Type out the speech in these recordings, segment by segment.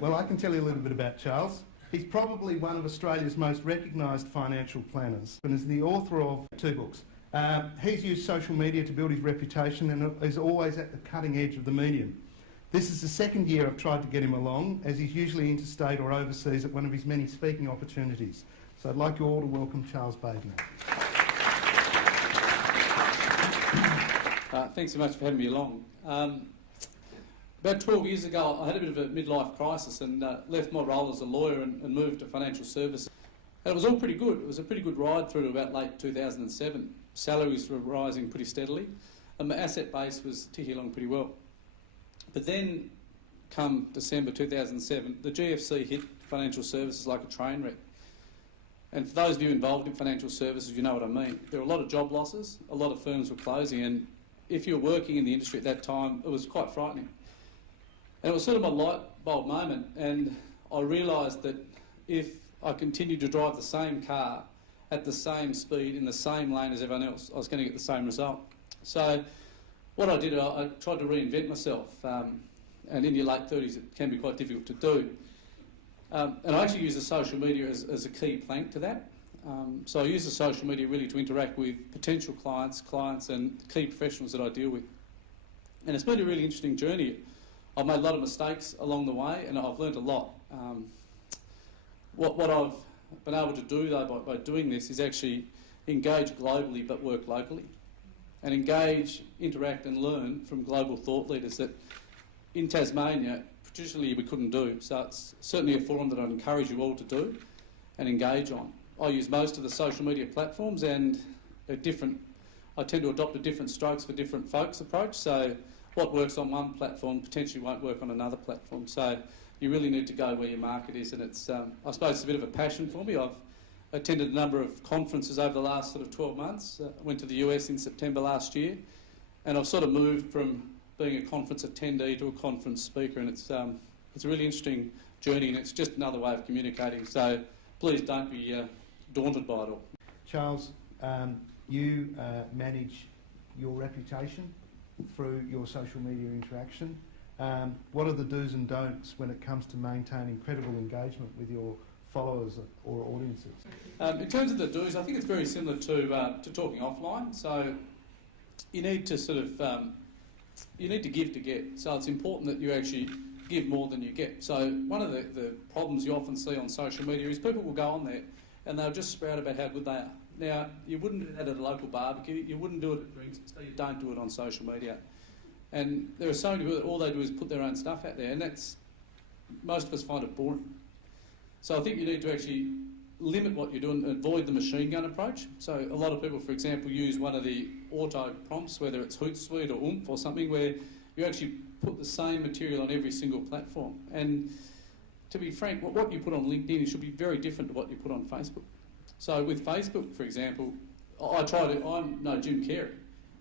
Well, I can tell you a little bit about Charles. He's probably one of Australia's most recognised financial planners and is the author of 2 books. He's used social media to build his reputation and is always at the cutting edge of the medium. This is the 2nd year I've tried to get him along, as he's usually interstate or overseas at one of his many speaking opportunities. So I'd like you all to welcome Charles Badenach. Thanks so much for having me along. About 12 years ago, I had a bit of a midlife crisis and left my role as a lawyer and moved to financial services. And it was all pretty good. It was a pretty good ride through to about late 2007. Salaries were rising pretty steadily and my asset base was ticking along pretty well. But then, come December 2007, the GFC hit financial services like a train wreck. And for those of you involved in financial services, you know what I mean. There were a lot of job losses, a lot of firms were closing, and if you were working in the industry at that time, it was quite frightening. And it was sort of my light bulb moment, and I realised that if I continued to drive the same car at the same speed in the same lane as everyone else, I was going to get the same result. So what I did, I tried to reinvent myself, and in your late 30s it can be quite difficult to do. And I actually use the social media as a key plank to that. So I use the social media really to interact with potential clients and key professionals that I deal with. And it's been a really interesting journey. I've made a lot of mistakes along the way and I've learnt a lot. What I've been able to do though by doing this is actually engage globally but work locally. And engage, interact and learn from global thought leaders that in Tasmania traditionally we couldn't do. So it's certainly a forum that I'd encourage you all to do and engage on. I use most of the social media platforms and I tend to adopt a different strokes for different folks approach. So what works on one platform potentially won't work on another platform. So you really need to go where your market is, and it's I suppose it's a bit of a passion for me. I've attended a number of conferences over the last sort of 12 months. I went to the US in September last year, and I've sort of moved from being a conference attendee to a conference speaker, and it's a really interesting journey, and it's just another way of communicating. So please don't be daunted by it all. Charles, you manage your reputation through your social media interaction. What are the do's and don'ts when it comes to maintaining credible engagement with your followers or audiences? In terms of the do's, I think it's very similar to talking offline. So you need to sort of you need to give to get. So it's important that you actually give more than you get. So one of the problems you often see on social media is people will go on there and they'll just sprout about how good they are. Now, you wouldn't do that at a local barbecue, you wouldn't do it at drinks, so you don't do it on social media. And there are so many people that all they do is put their own stuff out there, and that's, most of us find it boring. So I think you need to actually limit what you're doing and avoid the machine gun approach. So a lot of people, for example, use one of the auto prompts, whether it's Hootsuite or Oomph or something, where you actually put the same material on every single platform. And to be frank, what you put on LinkedIn should be very different to what you put on Facebook. So with Facebook, for example, I'm no Jim Carrey,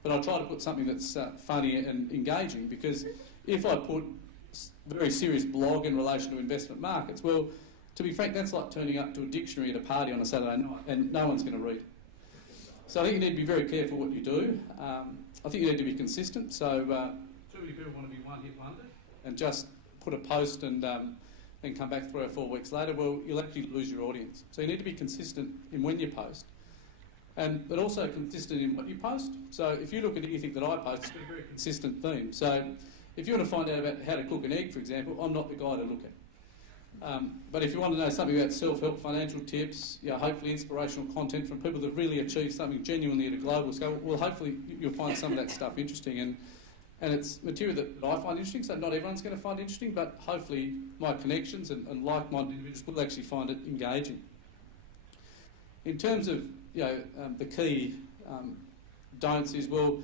but I try to put something that's funny and engaging, because if I put a very serious blog in relation to investment markets, well, to be frank, that's like turning up to a dictionary at a party on a Saturday night and no one's going to read it. So I think you need to be very careful what you do. I think you need to be consistent. So too many people want to be one-hit wonder and just put a post and come back 3 or 4 weeks later. Well, you'll actually lose your audience. So you need to be consistent in when you post, but also consistent in what you post. So if you look at anything that I post, it's got a very consistent theme. So if you want to find out about how to cook an egg, for example, I'm not the guy to look at. But if you want to know something about self-help, financial tips, hopefully inspirational content from people that really achieve something genuinely at a global scale, well, hopefully you'll find some of that stuff interesting. And it's material that I find interesting, so not everyone's going to find interesting, but hopefully my connections and like-minded individuals will actually find it engaging. In terms of the key don'ts is, well,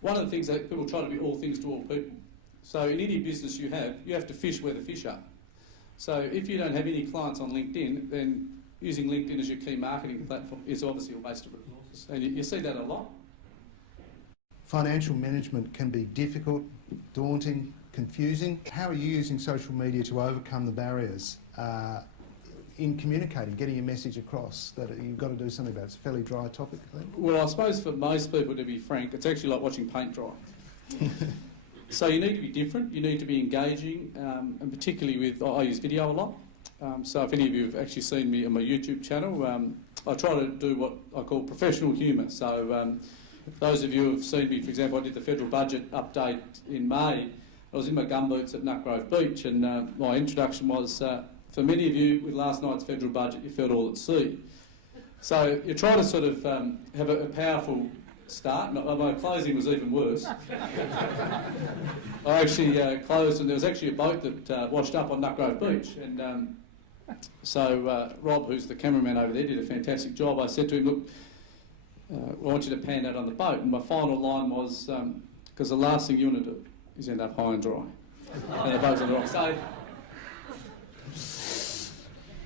one of the things that people try to be all things to all people. So in any business you have to fish where the fish are. So if you don't have any clients on LinkedIn, then using LinkedIn as your key marketing platform is obviously a waste of resources. And you see that a lot. Financial management can be difficult, daunting, confusing. How are you using social media to overcome the barriers in communicating, getting your message across that you've got to do something about? It's a fairly dry topic, I think. Well, I suppose for most people, to be frank, it's actually like watching paint dry. So you need to be different, you need to be engaging, and particularly with, I use video a lot. So if any of you have actually seen me on my YouTube channel, I try to do what I call professional humour. So those of you who have seen me, for example, I did the federal budget update in May. I was in my gumboots at Nutgrove Beach, and my introduction was, for many of you, with last night's federal budget, you felt all at sea. So you try to sort of have a powerful start. My closing was even worse. I actually closed, and there was actually a boat that washed up on Nutgrove Beach, and so Rob, who's the cameraman over there, did a fantastic job. I said to him, look, I want you to pan out on the boat, and my final line was, because the last thing you want to do is end up high and dry, and the boat's on the rocks.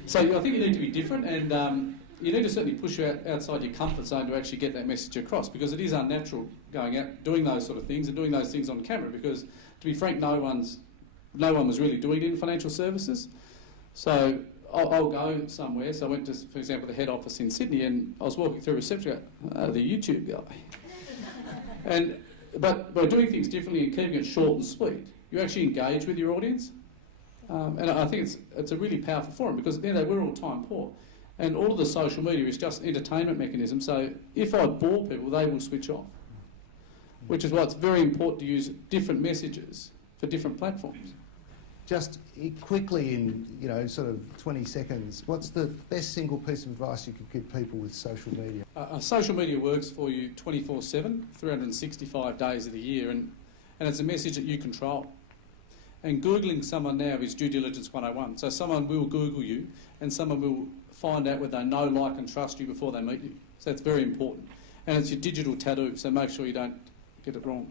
So I think you need to be different, and you need to certainly push you outside your comfort zone to actually get that message across, because it is unnatural going out, doing those sort of things and doing those things on camera, because to be frank, no one was really doing it in financial services. So I'll go somewhere. So I went to, for example, the head office in Sydney, and I was walking through reception, the YouTube guy. But by doing things differently and keeping it short and sweet, you actually engage with your audience. And I think it's a really powerful forum, because at the end of the day, we're all time poor. And all of the social media is just an entertainment mechanism. So if I bore people, they will switch off. Which is why it's very important to use different messages for different platforms. Just quickly, in sort of 20 seconds, what's the best single piece of advice you could give people with social media? Social media works for you 24/7, 365 days of the year, and it's a message that you control. And Googling someone now is due diligence 101. So someone will Google you, and someone will find out whether they know, like and trust you before they meet you. So that's very important. And it's your digital tattoo, so make sure you don't get it wrong.